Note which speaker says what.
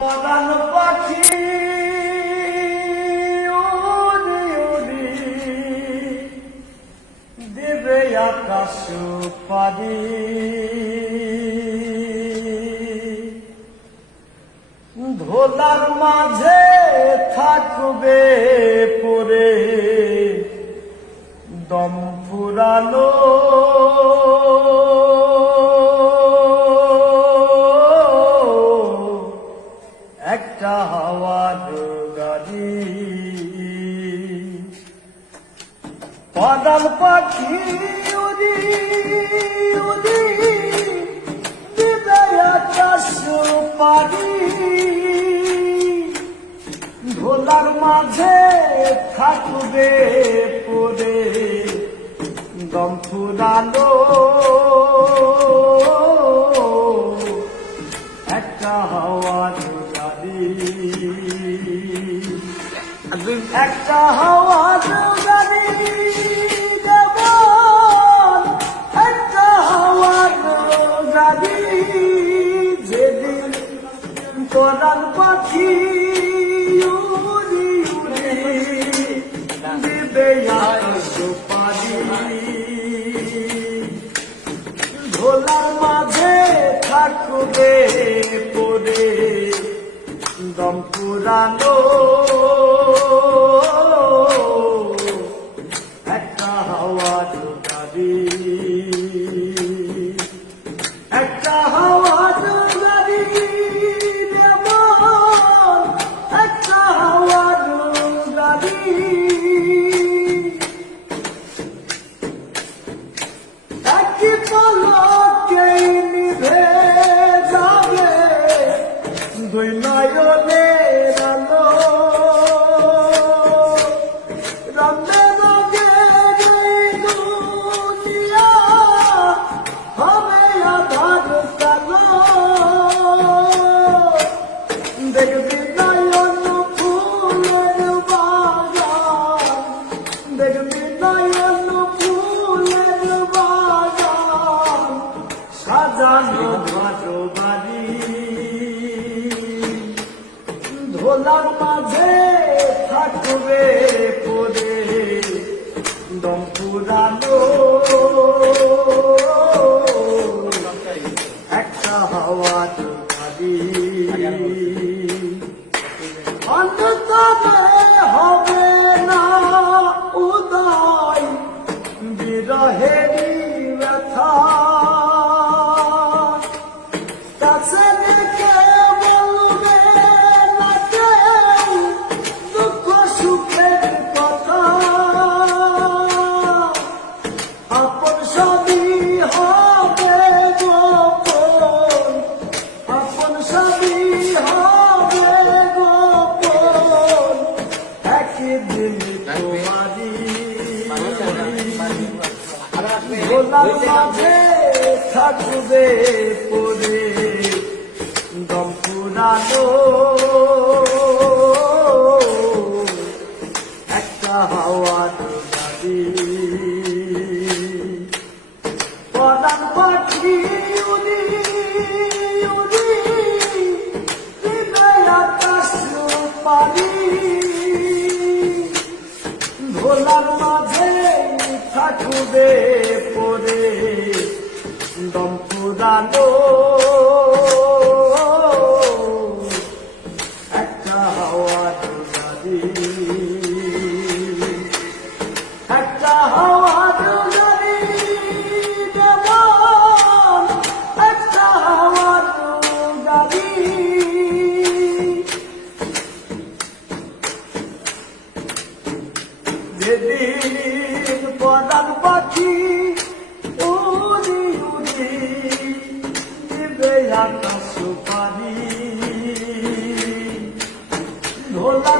Speaker 1: পরাণ পাখি উড়ি দেবে আকাশ পারি ধোলার মাঝে থাকবে পরে দম ফুরালো। বাদল পাখি উড়ি উড়ি দিবে আকাশ পারি ধোলার মাঝে থাকবে পরে দম ফুরালো। একটা হাওয়ার গাড়ি একটা হাওয়ার কোরআন পাখি ধোলার মাঝে থাকবে পরে দম পুরানো পলকেই নিভে ধোলার মাঝে থাকবে পরে দম পুরানো একটা হাওয়া গাড়ি অন্তরে হবে না উদয় বিরহেরি ব্যথা। কাছে ডেকে গোলার মাঝে থাকবে পরে দম পুরানো একটা হাওয়ার গাড়ি পদান পাখি উড়ি দিবে আকাশ পারি ভোলার মাঝে থাকবে পদান পাখি উড়ি উড়ি দিবে আকাশ পারি ধোলার